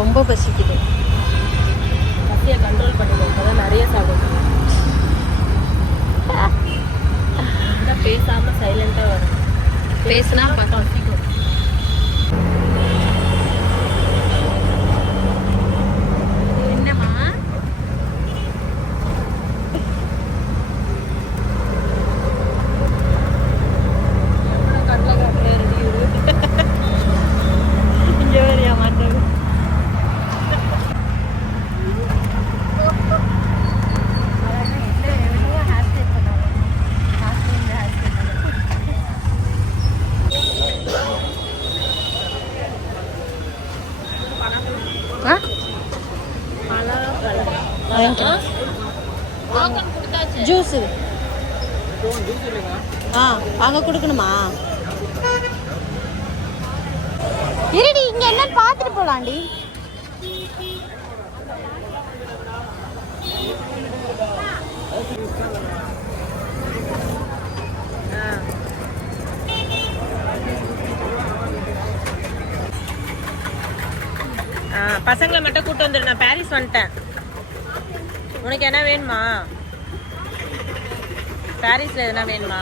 ரொம்ப பசிக்குது. பசியை கண்ட்ரோல் பண்ணிக்கோ, அப்பதான் நிறைய சாப்பிடும். பேசாம சைலண்டா வரும். பேசினா பசிக்கும். என்னம்மா இங்கே வரியா மாட்டேன். ஜூஸ் அங்கே கொடுக்கணுமா? இருடி, இங்க என்னன்னு பார்த்துட்டு போலாண்டி. பசங்களை மட்டும் கூட்டு வந்துடு. நான் பாரிஸ் வந்துட்டேன். உனக்கு என்ன வேணுமா? பாரிஸ்ல எதுனா வேணுமா?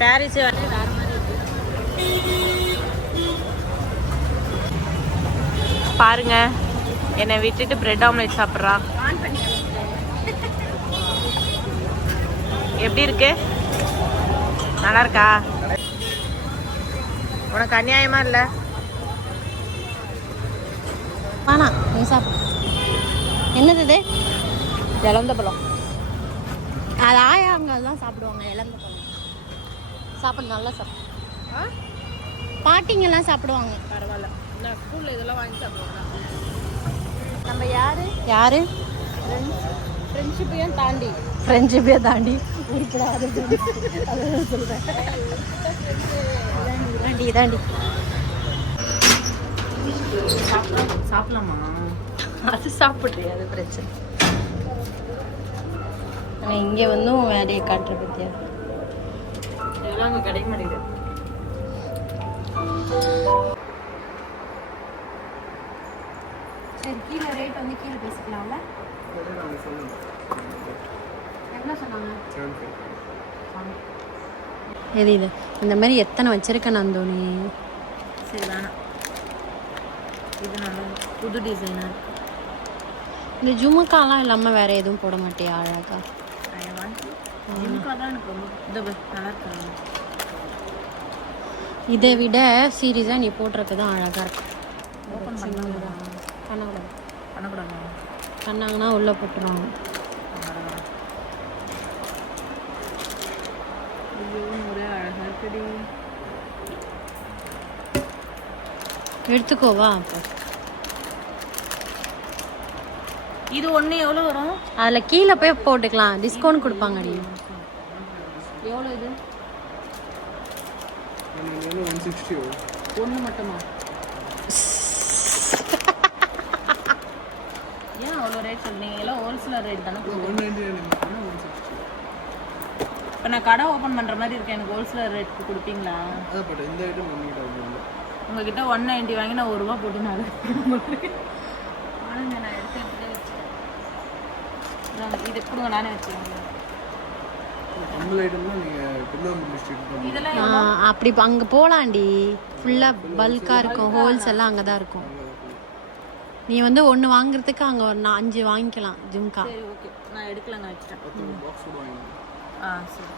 பாரிஸ் வந்து வேற மாதிரி பாருங்க. என்னை விட்டுட்டு பிரெட் ஆம்லெட் சாப்பிட்றா. எப்படி இருக்கு? நல்லா இருக்கா? உனக்கு அநியாயமா இல்லை? ஆனா நீ சாப்பிடு. என்னது இது? இழந்த பழம். அது ஆயாங்க தான் சாப்பிடுவாங்க. இழந்த பழம் சாப்பிடு, நல்லா சாப்பிடு. பாட்டிங்கெல்லாம் சாப்பிடுவாங்க. பரவாயில்ல, நான் ஸ்கூலில் இதெல்லாம் வாங்கி சாப்பிடுவாங்க. நம்ம யாரு ஃப்ரெண்ட்ஷிப்பையும் தாண்டி உருப்படாது சொல்கிறேன். இதாண்டி சாப்பிடலாமா? அது சாப்பிட்றியா? அது பிரச்சனை. ஆனால் இங்கே வந்தும் வேலையை காட்டுற பற்றியா? இதெல்லாம் அங்கே கிடைக்க மாட்டேங்குது. சரி, கீழே ரேட் வந்து கீழே பேசிக்கலாம்ல? எவ்வளோ சொன்னாங்க? எது இது? இந்த மாதிரி எத்தனை வச்சிருக்கேன் நந்தோனி. சரி வேணாம், இது நல்லா புது டிசைனாக இருக்கு. இந்த ஜுமுக்காலாம் இல்லாமல் வேறு எதுவும் போட மாட்டியா? அழகா ஜிம்கா தான் எனக்கு ரொம்ப நல்லா இருக்காங்க. இதை விட சீரியஸாக நீ போட்டிருக்க தான் அழகாக இருக்கும். ஓப்பன் பண்ணக்கூடாது. பண்ணாங்கன்னா உள்ளே போட்டுருவாங்க. ஒரே அழகாக இருக்குடி. எடுத்துக்கோவா? அப்போ இது ஒன்று எவ்வளோ வரும்? அதில் கீழே போய் போட்டுக்கலாம், டிஸ்கவுண்ட் கொடுப்பாங்கடி. எவ்வளோ இது? ஒன்று மட்டுமா? ஏன் அவ்வளோ ரேட் சொல்றீங்க? எல்லாம் ஹோல்சேல் ரேட் தானே. இப்போ நான் கடை ஓப்பன் பண்ணுற மாதிரி இருக்கேன், எனக்கு ஹோல்சேல் ரேட்டுக்கு கொடுப்பீங்களா? உங்ககிட்ட 190 வாங்கி நான் ₹1 போட்டு நான் எடுத்து வச்சுட்டேன். இது கொடுங்க, நானே வச்சுக்கோங்க. அப்படி அங்கே போகலாண்டி. ஃபுல்லாக பல்காக இருக்கும், ஹோல்சேல்லாம் அங்கே தான் இருக்கும். நீ வந்து ஒன்று வாங்குறதுக்கு அங்கே ஒரு 5 வாங்கிக்கலாம் ஜிம்கா. சரி ஓகே, நான் எடுக்கல, நான் வச்சுட்டேன். சரி.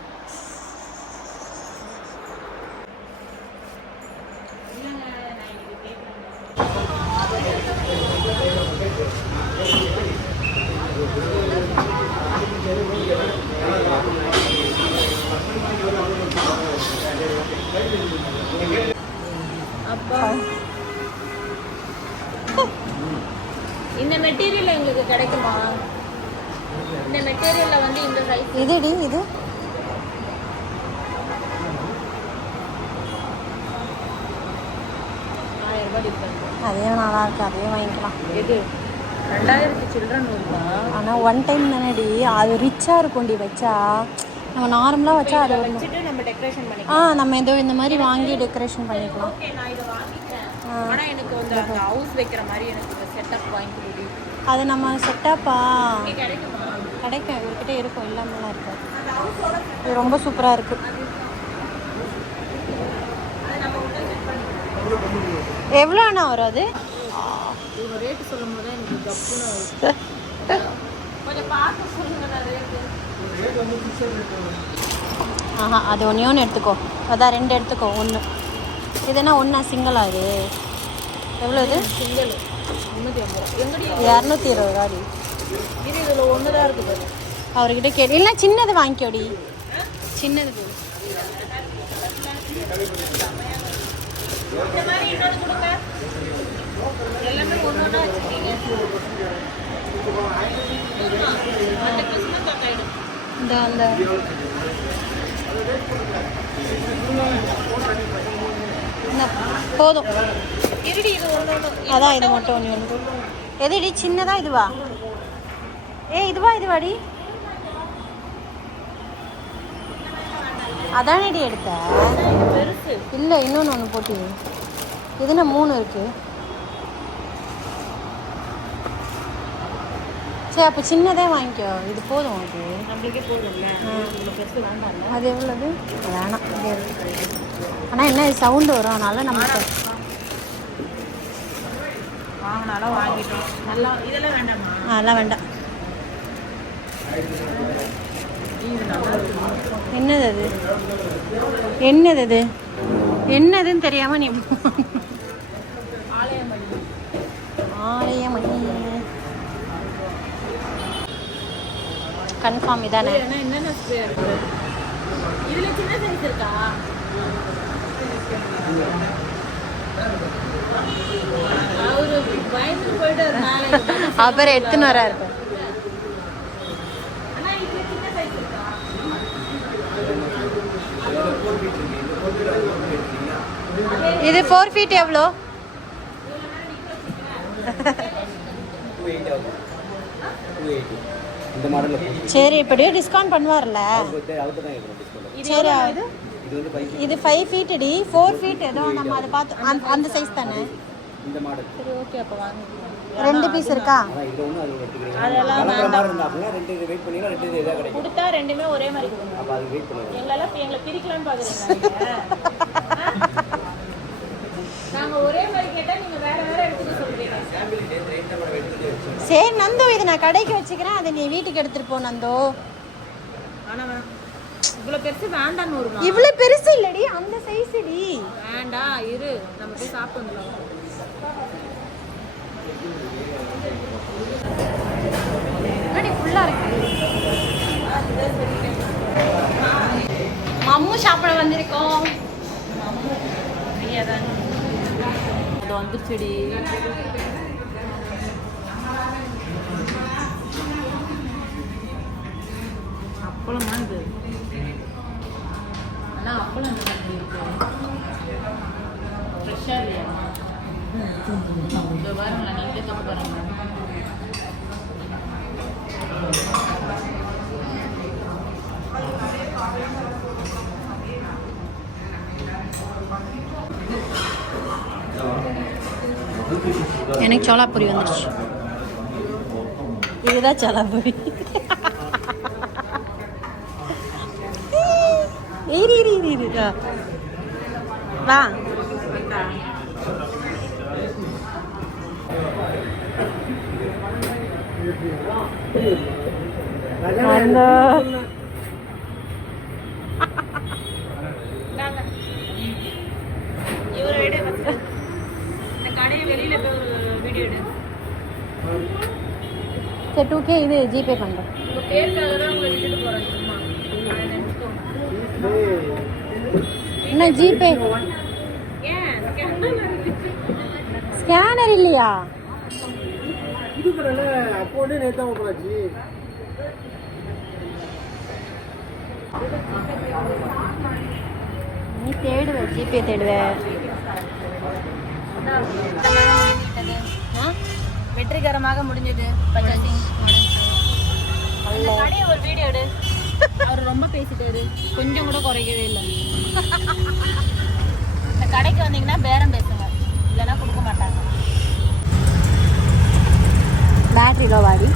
அப்பா இந்த மெட்டீரியல் எங்களுக்கு கிடைக்குமா? இந்த மெட்டீரியல்ல வந்து இந்த சைஸ் இதுடி இது அதே நல்லா இருக்கு, அதே வாங்கிக்கலாம். எது 2000 சில்ட்ரன் ரூபா? ஆனால் ஒன் டைம் தானேடி, அது ரிச்சாக இருக்கும்டி வச்சா. நம்ம நார்மலாக வச்சா அது வரணும். வச்சுட்டு நம்ம டெக்கரேஷன் பண்ணிக்கலாம். நம்ம ஏதோ இந்த மாதிரி வாங்கி டெக்கரேஷன் பண்ணிக்கலாம். ஓகே, நான் இதை வாங்கிக்கிறேன். ஆனால் எனக்கு வந்து அந்த ஹவுஸ் வைக்கிற மாதிரி எனக்கு இந்த செட்டப் வாங்கி கொடுடி. அது நம்ம செட்டப்பா கிடைக்குமா? கிடைக்கும், இவர்கிட்ட இருக்கும், இல்லாமலாம் இருக்காது. இது ரொம்ப சூப்பராக இருக்குது. எவ்வளோண்ணா வரும் அது? இவங்க ரேட்டு சொல்லும் போது எனக்கு கப்புன்னு வரும். கொஞ்சம் பார்த்து சொல்லுங்க ரேட்டு. ஆஹா, அது ஒன்று எடுத்துக்கோ. அதான் 2 எடுத்துக்கோ. 1 இதுனா 1 சிங்கிளா? இது எவ்வளோ? இது சிங்கிள் 350. 220 ரூபாடி. இது இதில் ஒன்று தான் இருக்குது. அவர்கிட்ட கேட்டு இல்லை, சின்னது வாங்கிக்கோடி. சின்னது போடு. இந்த மாதிரி இன்னொன்று கொடுங்க. எல்லாமே ஒன்று ஒன்றா வச்சுருக்கீங்க. அந்த கிறிஸ்மஸ் ஆகிடும். அந்த போதும். இருடி, இது ஒன்று ஒன்று. அதான் இது மட்டும் ஒன்று. எதுடி சின்னதா? இதுவா? இதுவாடி? அதானடி எடுத்த? பெருசு இல்லை, இன்னொன்று போட்டு. இதுனா 3 இருக்கு. சரி, அப்போ சின்னதே வாங்கிக்கோ. இது போதும். அது நம்மளுக்கே போதும்ல. இவ்வளோ பெருசு வேண்டாம். அது எவ்வளவு? வேணாம். ஆனால் என்ன சவுண்டு வரும், அதனால நம்ம வாங்கினாலும் வாங்கிட்டோம். நல்லா இதெல்லாம் வேண்டாமா? அதெல்லாம் வேண்டாம். என்னது அது? என்னதுன்னு தெரியாம நீ ஆலயமணி கன்ஃபார்ம் இதானே? என்னென்ன ஸ்ப்ரே இருக்கு இதுல? சின்ன சைஸ் இருக்கா? அவரு பயந்து போயிட்டு அப்புறம் எடுத்துன்னு வரா இருப்பேன். இது 4 feet எவ்வளோ? சரி, இப்படியே டிஸ்கவுண்ட் பண்ணுவார்ல. சரி, இது 5 feet டி. 4 feet ஏதோ நம்ம அதை பார்த்து அந்த சைஸ் தானே? சரி, ஓகே, அப்போ வாங்க. 2 பீஸ் இருக்கா? அதெல்லாம் கொடுத்தா 2மே ஒரே மாதிரி கொடுங்க. எங்களை பிரிக்கலாம்னு பார்க்குறீங்க. நாங்கள் ஒரே மாதிரி கேட்டால் நீங்கள் வேற வேற எடுத்துக்க சொல்கிறீங்க. சரி நந்து, இது நான் கடைக்கு வச்சுக்கிறேன். அதை நீ வீட்டுக்கு எடுத்துட்டு போ நந்தோ. ஆனால் இவ்வளோ பெருசு வேண்டான்னு வருமா? இவ்வளோ பெருசு இல்லடி, அந்த சைஸ் டி. வேண்டாம், இரு, நம்ம போய் சாப்பிட்டு வந்துடலாம். ஃபுல்லாக இருக்கு. மம்மு சாப்பிட வந்திருக்கோம். அது வந்துருச்சுடி. அப்பளமா இது? ஆனால் அப்பளம் இந்த மாதிரி இருக்கு. ஃப்ரெஷ்ஷாக இல்லையா? இந்த பாருங்களா, நீங்களே தொட்டு பாருங்க. எனக்கு சோளாப்பூரி வந்துடுச்சு. இதுதான் சோளாப்பூரி. வா. இவரை விட இந்த கடையை வெளியில போய் ஒரு வீடியோ எடு. சரி, 2K இது ஜிபே பண்ணுறேன். உங்கள் பேருக்காக தான் உங்களை விட்டுட்டு போகிறேன். சும்மா அதை நினச்சிக்கோங்க. என்ன ஜிபே? ஏன் ஸ்கேனர் இல்லையா? நீ தேடுவ, ஜிபே தேடுவ. வெற்றிகரமாக முடிஞ்சது. பர்ச்சேசிங். கடையை ஒரு வீடியோ எடு. அவர் ரொம்ப பேசிட்டாரு, கொஞ்சம் கூட குறைக்கவே இல்லை. இந்த கடைக்கு வந்தீங்கன்னா பேரம் பேசுங்க, இல்லைன்னா கொடுக்க மாட்டாங்க. பேட்டரி லோ வாடி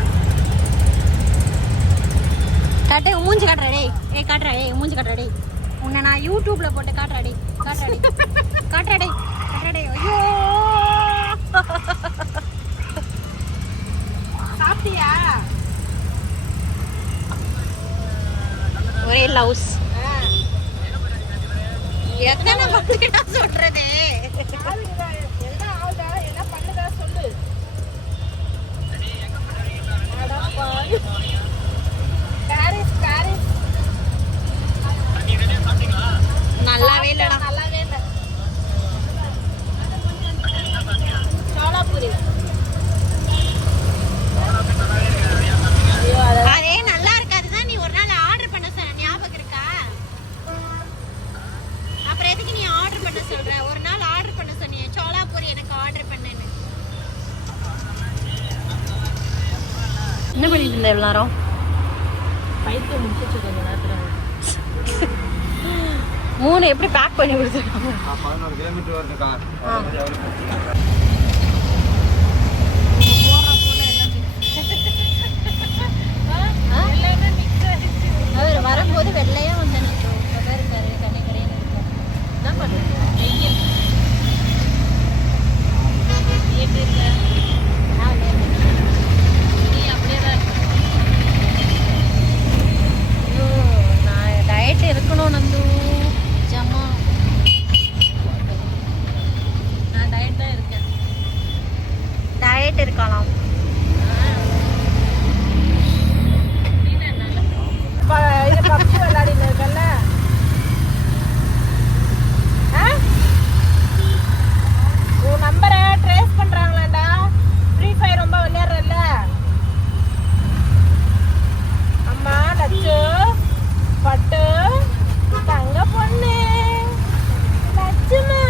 காட்டு மூஞ்சி காட்டுறா டேய். காட்டுறா டேய், மூஞ்சி காட்டுறா டேய். உன்னை நான் யூடியூப்ல போட்டு காட்டுறா டேய். காட்டுறா டேய், காட்டுறா டேய், காட்டுறா டேய். ஐயோ சாப்பிட்டியா? ஒரே லவ்ஸ். எத்தனை பத்தி நான் சொல்றது? என்ன பண்ணுதா சொல்லு. நல்லாவே இல்லடா. நல்லாவே இல்லை. சோளாபூரி அதே நல்லா இருக்காதுதான். நீ ஒரு நாள் ஆர்டர் பண்ண சொன்ன, ஞாபகம் இருக்கா? அப்புறம் எதுக்கு நீ ஆர்டர் பண்ண சொல்ற? ஒரு நாள் ஆர்டர் பண்ண சொன்னியே, சோளாபூரி எனக்கு ஆர்டர் பண்ணுன்னு. என்ன பண்ணிட்டு இருந்த இவ்வளோ நேரம்? பைத்தியம் முடிச்சு கொஞ்ச நேரத்தில் 3 எப்படி பேக் பண்ணி கொடுத்துருக்காங்க? 11 கிலோமீட்டர் வருதுக்கா. அவர் வரும்போது வெள்ளையா வந்து நிற்கும். இருக்காரு கண்ணை கடையில் இருக்காரு. என்ன பண்ணுறது? வெயில் எப்படி இருக்க? அப்படியே தான் இருக்கு. ஐயோ, நான் டயட் இருக்கணும் நந்து. ஜமா நான் டயட் தான் இருக்கேன். டயட் இருக்கலாம். பப்ஜி விளையாடிட்டு இருக்கல, உன் நம்பரை ட்ரேஸ் பண்றாங்களாண்டா. ஃப்ரீ ஃபயர் ரொம்ப விளையாடுறல்ல. அம்மா லட்சு பட்டு தங்க பொண்ணு லட்சுமா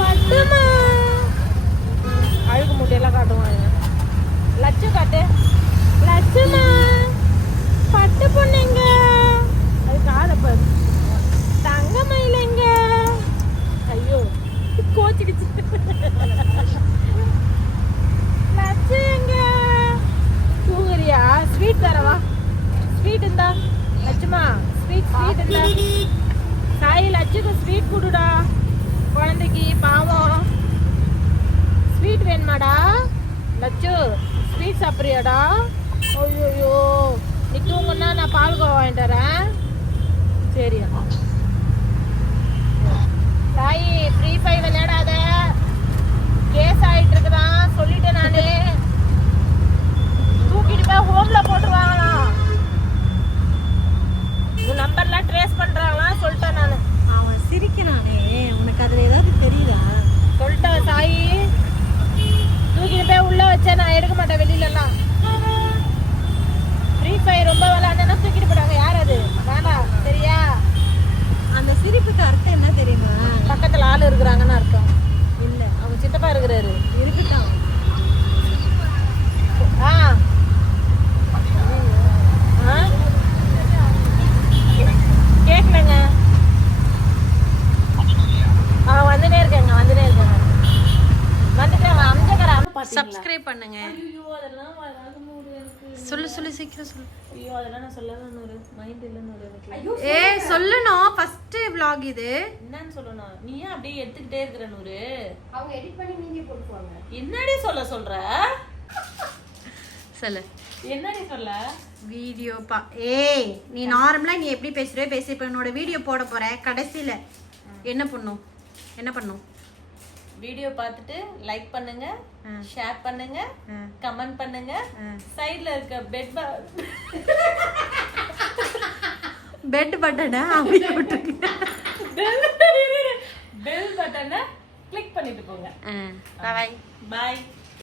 பட்டுமா அழுகு மூட்டையெல்லாம் காட்டுவாங்க. லட்சு காட்டு. லட்சுமா பட்டு பொண்ணுங்க, அது காதப்பாரு. தங்க மயிலங்க. ஐயோ கோச்சிடுச்சு. லட்சு எங்க தூங்குறியா? ஸ்வீட் தரவா? ஸ்வீட் இருந்தா லட்சுமா, ஸ்வீட் இருந்தா. சாய் லட்சுக்கு ஸ்வீட் கொடுடா, குழந்தைக்கு பாவம். ஸ்வீட் வேணுமாடா லட்சு? ஸ்வீட் சாப்பிட்றியாடா? ஐயோ, நீ தூங்குன்னா நான் பால்கோவா வாங்கிட்டு வரேன். சரியா சாய், ஃப்ரீ ஃபயர் விளையாடாத, கேஸ் ஆகிட்டு இருக்குதான் சொல்லிட்டேன் நானு. தூக்கிட்டு போய் ஹோம்ல போட்டுருவாங்களாம். உன் நம்பர்லாம் ட்ரேஸ் பண்றாங்களாம் சொல்லிட்டேன் நானு. அவன் சிரிக்கிறானே, உனக்கு அதுல ஏதாவது தெரியுதா? சொல்லிட்டேன் சாய், தூக்கிட்டு போய் உள்ள வச்சா நான் எடுக்க மாட்டேன் வெளியிலலாம். ஃப்ரீ ஃபயர் ரொம்ப விளையாடுனா தூக்கிட்டு போயிட்டாங்க. யார் அது? வேண்டாம் சரியா? அந்த சிரிப்புக்கு அர்த்தம் என்ன தெரியுமா? பக்கத்தில் ஆள் இருக்கிறாங்கன்னு அர்த்தம். இல்லை, அவங்க சித்தப்பா இருக்கிறாரு. இருக்கட்டும். கேட்கலங்க. வந்துட்டே இருக்கேங்க. வந்துட்டேன். அம்ஜகரா சப்ஸ்கிரைப் பண்ணுங்க. சொல்லு சீக்கிரம் சொல்லு. ஐயோ அதெல்லாம் நான் சொல்லணும். ஒரு மைண்ட் இல்லைன்னு சொல்லணும். ஃபர்ஸ்ட் vlog இது. என்னன்னு சொல்லணும்? நீ ஏன் அப்படியே எடுத்துக்கிட்டே இருக்கிற நூறு? அவங்க எடிட் பண்ணி நீங்க போட்டுவாங்க. என்னடி சொல்ற? சொல்லு. என்னடி சொல்ல? வீடியோ நீ நார்மலா நீ எப்படி பேசுற பேசி. இப்போ என்னோட வீடியோ போட போற, கடைசியில என்ன பண்ணும்? வீடியோ பார்த்துட்டு லைக் பண்ணுங்க, ஷேர் பண்ணுங்க, கமெண்ட் பண்ணுங்க. சைடுல இருக்க பெட் பட்டனை அப்படியே விட்டுருங்க. பெல் பட்டனை கிளிக் பண்ணிட்டு போங்க. Bye bye.